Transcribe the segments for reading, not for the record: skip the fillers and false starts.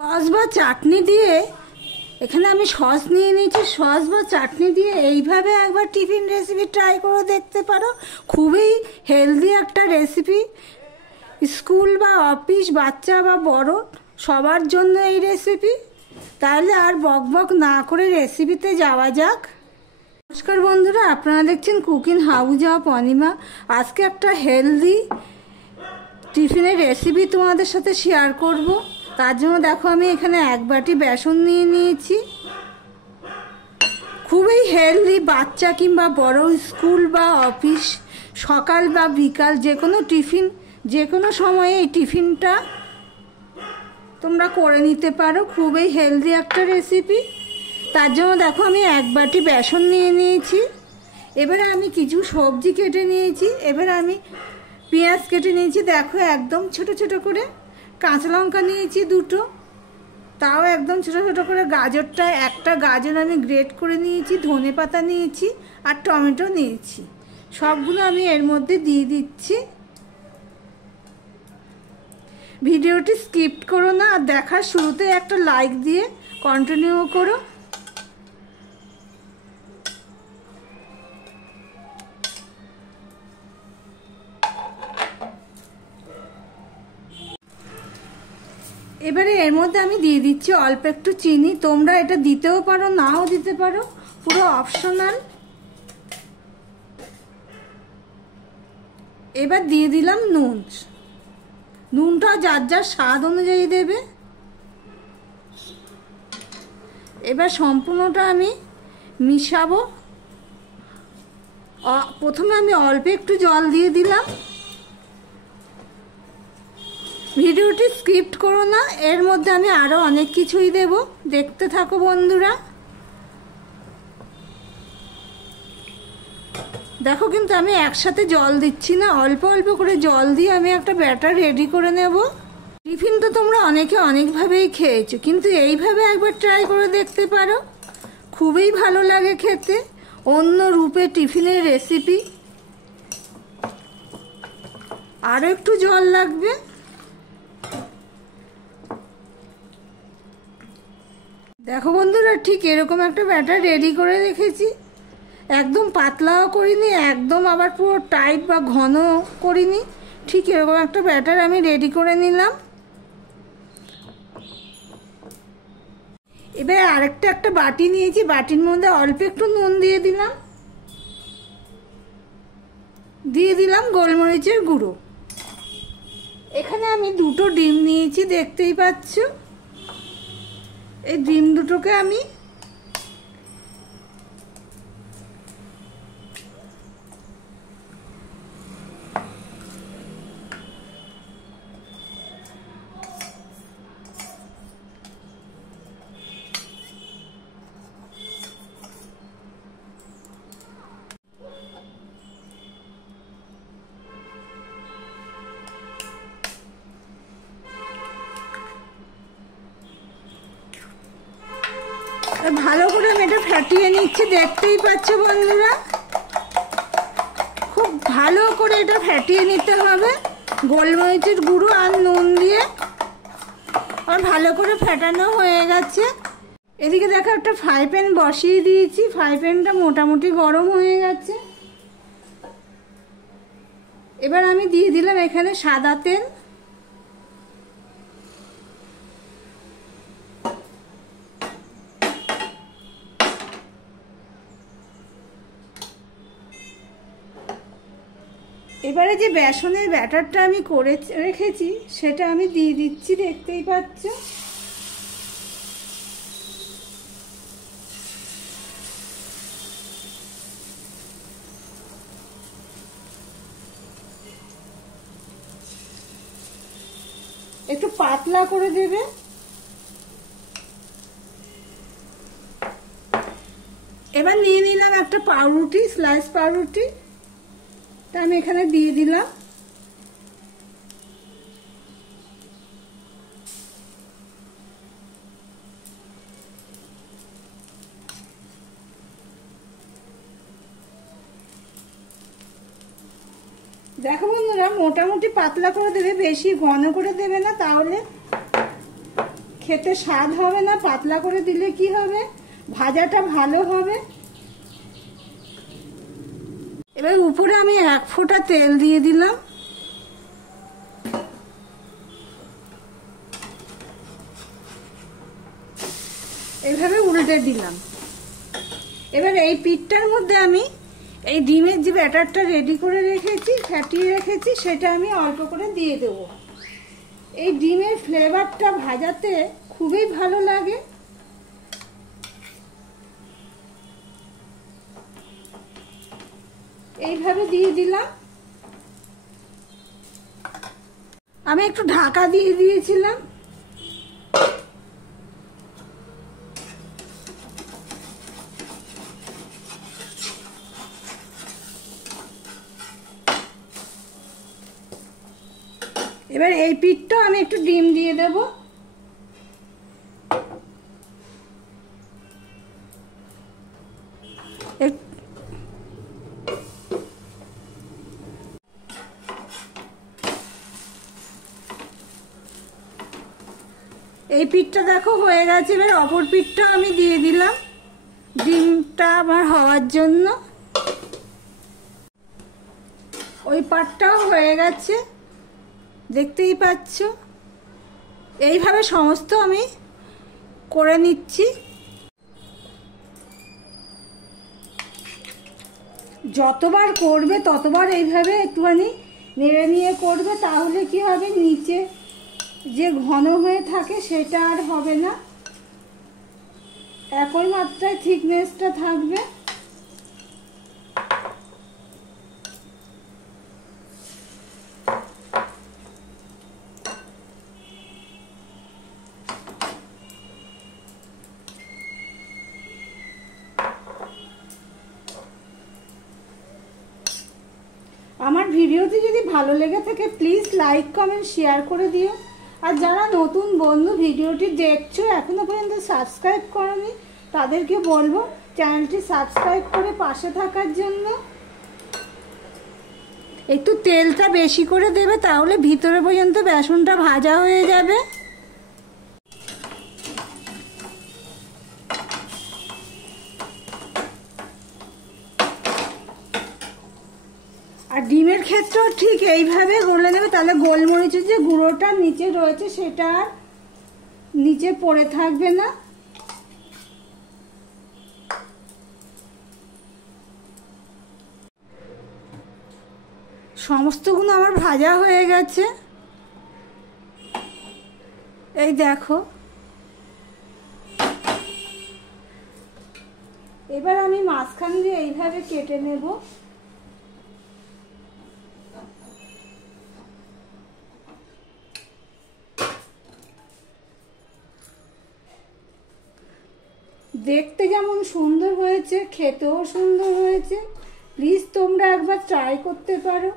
Sauce বা চাটনি দিয়ে এখানে আমি সস নিয়ে নিয়েছি। সস বা চাটনি দিয়ে এইভাবে একবার টিফিন রেসিপি ট্রাই করে দেখতে পারো। খুবই হেলদি একটা রেসিপি। স্কুল বা অফিস, বাচ্চা বা বড় সবার জন্য এই রেসিপি। তাহলে আর বকবক না করে রেসিপিতে যাওয়া যাক। নমস্কার বন্ধুরা, আপনারা দেখছেন কুকিং হাউস অফ অনিমা। আজকে একটা হেলদি টিফিনের রেসিপি তোমাদের সাথে শেয়ার করব। তার জন্য দেখো আমি এখানে এক বাটি বেসন নিয়ে নিয়েছি। খুবই হেলদি, বাচ্চা কিংবা বড়, স্কুল বা অফিস, সকাল বা বিকাল, যে কোনো টিফিন, যে কোনো সময়ে এই টিফিনটা তোমরা করে নিতে পারো। খুবই হেলদি একটা রেসিপি। তার জন্য দেখো আমি এক বাটি বেসন নিয়ে নিয়েছি। এবারে আমি কিছু সবজি কেটে নিয়েছি। এবারে আমি পেঁয়াজ কেটে নিয়েছি, দেখো একদম ছোট ছোট করে। কাঁচা লঙ্কা নিয়েছি দুটো, তাও একদম ছোট ছোট করে। গাজরটা, একটা গাজর আমি গ্রেট করে নিয়েছি। ধনে পাতা নিয়েছি আর টমেটো নিয়েছি। সবগুলো আমি এর মধ্যে দিয়ে দিচ্ছি। ভিডিওটি স্কিপ করো না, আর দেখার শুরুতে একটা লাইক দিয়ে কন্টিনিউ করো। এবারে এর মধ্যে আমি দিয়ে দিচ্ছি অল্প একটু চিনি। তোমরা এটা দিতেও পারো, নাও দিতে পারো, পুরো অপশনাল। এবার দিয়ে দিলাম নুন। নুনটা যার যার স্বাদ অনুযায়ী দেবে। এবার সম্পূর্ণটা আমি মিশাবো। প্রথমে আমি অল্প একটু জল দিয়ে দিলাম। ভিডিওটি স্কিপ করো না, এর মধ্যে আমি আরো অনেক কিছুই দেব, দেখতে থাকো বন্ধুরা। দেখো কিন্তু আমি একসাথে জল দিচ্ছি না, অল্প অল্প করে জল দিয়ে আমি একটা ব্যাটার রেডি করে নেব। টিফিন তো তোমরা অনেকে অনেকভাবেই খেয়েছো, কিন্তু এইভাবে একবার ট্রাই করে দেখতে পারো। খুবই ভালো লাগে খেতে, অন্য রূপে টিফিনের রেসিপি। আরও একটু জল লাগবে। দেখো বন্ধুরা, ঠিক এরকম একটা ব্যাটার রেডি করে রেখেছি। একদম পাতলাও করিনি, একদম আবার পুরো টাইট বা ঘন করিনি। ঠিক এরকম একটা ব্যাটার আমি রেডি করে নিলাম। এবার আরেকটা একটা বাটি নিয়েছি। বাটির মধ্যে অল্প একটু নুন দিয়ে দিলাম। দিয়ে দিলাম গোলমরিচের গুঁড়ো। এখানে আমি দুটো ডিম নিয়েছি, দেখতেই পাচ্ছ। এই ডিম দুটোকে আমি ভালো করে এটা ফাটিয়ে নিচ্ছি, দেখতেই পাচ্ছ বন্ধুরা। খুব ভালো করে এটা ফাটিয়ে নিতে হবে গোলমরিচের গুঁড়ো আর নুন দিয়ে। আর ভালো করে ফাটানো হয়ে গেছে। এদিকে দেখো একটা ফ্রাই প্যান বসিয়ে দিয়েছি। ফ্রাই প্যানটা মোটামুটি গরম হয়ে গেছে। এবার আমি দিয়ে দিলাম এখানে সাদা তেল। এবারে যে বেসনের ব্যাটারটা আমি করে রেখেছি সেটা আমি দিয়ে দিচ্ছি, দেখতেই পাচ্ছ। একটু পাতলা করে দেবে। এবার নিয়ে নিলাম একটা পাউরুটি, স্লাইস পাউরুটি। তা আমি এখানে দিয়ে দিলাম। দেখো বন্ধুরা, মোটামুটি পাতলা করে দেবে, বেশি ঘন করে দেবে না, তাহলে খেতে স্বাদ হবে না। পাতলা করে দিলে কি হবে, ভাজাটা ভালো হবে। এবার উপরে আমি 1 ফোঁটা তেল দিয়ে দিলাম। এইভাবে উল্টে দিলাম। এবার এই পিঠটার মধ্যে আমি এই ডিমের যে ব্যাটারটা রেডি করে রেখেছি, ফ্যাটিয়ে রেখেছি, সেটা আমি অল্প করে দিয়ে দেব। এই ডিমের ফ্লেভারটা ভাজাতে খুবই ভালো লাগে। এইভাবে দিয়ে দিলাম। আমি একটু ঢাকা দিয়ে দিয়েছিলাম। এবার এই পিঠটা আমি একটু ডিম দিয়ে দেব। এই পিঠটা দেখো হয়ে গেছে। এবার অপর পিঠটা আমি দিয়ে দিলাম ডিমটা আমার হওয়ার জন্য। ওই পাটটাও হয়ে গেছে, দেখতেই পাচ্ছ। এইভাবে সমস্ত আমি করে নিচ্ছি। যতবার করবে ততবার এইভাবে একটুখানি নেড়ে নিয়ে করবে, তাহলে কি হবে, নিচে যে ঘন হয়ে থাকে সেটা আর হবে না, একই মাত্রায় থিকনেসটা থাকবে। আমার ভিডিওটি যদি ভালো লেগে থাকে প্লিজ লাইক কমেন্ট শেয়ার করে দিও। আর যারা নতুন বন্ধু ভিডিওটি দেখছো এখনো পর্যন্ত সাবস্ক্রাইব করোনি, তাদেরকে বলবো চ্যানেলটি সাবস্ক্রাইব করে পাশে থাকার জন্য। একটু তেলটা বেশি করে দেবে, তাহলে ভিতরে পর্যন্ত বেসনটা ভাজা হয়ে যাবে। আর ডিমের ক্ষেত্রেও ঠিক এইভাবে গলে নেবে, তাহলে গোলমরিচের যে গুঁড়োটা নিচে রয়েছে সেটা আর নিচে পড়ে থাকবে না। সমস্তগুলো আমার ভাজা হয়ে গেছে, এই দেখো। এবার আমি মাঝখান দিয়ে এইভাবে কেটে নেব। দেখতে যেমন সুন্দর হয়েছে, খেতেও সুন্দর হয়েছে। প্লিজ তোমরা একবার ট্রাই করতে পারো।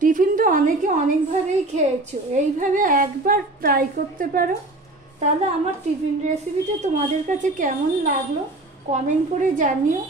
টিফিনটা অনেকে অনেকভাবেই খেয়েছো, এইভাবে একবার ট্রাই করতে পারো। তাহলে আমার টিফিন রেসিপিটা তোমাদের কাছে কেমন লাগলো কমেন্ট করে জানিও।